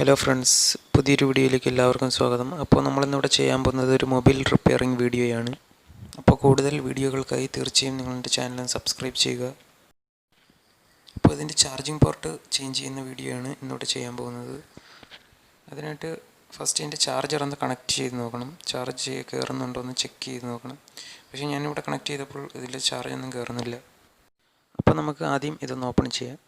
Hello friends, പുതിയൊരു വീഡിയോയിലേക്ക് എല്ലാവർക്കും സ്വാഗതം. അപ്പോൾ നമ്മളിന്നിവിടെ ചെയ്യാൻ പോകുന്നത് ഒരു മൊബൈൽ റിപ്പയറിംഗ് വീഡിയോയാണ്. അപ്പോൾ കൂടുതൽ വീഡിയോകൾക്കായി തീർച്ചയായും നിങ്ങളുടെ ചാനൽ സബ്സ്ക്രൈബ് ചെയ്യുക. അപ്പോൾ ഇതിൻ്റെ ചാർജിങ് പോർട്ട് ചേഞ്ച് ചെയ്യുന്ന വീഡിയോ ആണ് ഇന്നിവിടെ ചെയ്യാൻ പോകുന്നത്. അതിനായിട്ട് ഫസ്റ്റ് ഇതിൻ്റെ ചാർജർ ഒന്ന് കണക്ട് ചെയ്ത് നോക്കണം. ചാർജ് കയറുന്നുണ്ടോ എന്ന് ചെക്ക് ചെയ്ത് നോക്കണം. പക്ഷേ ഞാനിവിടെ കണക്ട് ചെയ്തപ്പോൾ ഇതിൽ ചാർജൊന്നും കയറുന്നില്ല. അപ്പോൾ നമുക്ക് ആദ്യം ഇതൊന്ന് ഓപ്പൺ ചെയ്യാം.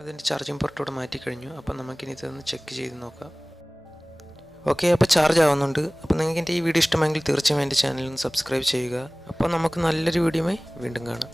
അതിൻ്റെ ചാർജിങ് പോർട്ടോടെ മാറ്റിക്കഴിഞ്ഞു. അപ്പോൾ നമുക്കിനി ഇതൊന്ന് ചെക്ക് ചെയ്ത് നോക്കാം. ഓക്കെ, അപ്പോൾ ചാർജ് ആവുന്നുണ്ട്. അപ്പോൾ നിങ്ങൾക്ക് എൻ്റെ ഈ വീഡിയോ ഇഷ്ടമെങ്കിൽ തീർച്ചയായും എൻ്റെ ചാനൽ ഒന്ന് സബ്സ്ക്രൈബ് ചെയ്യുക. അപ്പോൾ നമുക്ക് നല്ലൊരു വീഡിയോയുമായി വീണ്ടും കാണാം.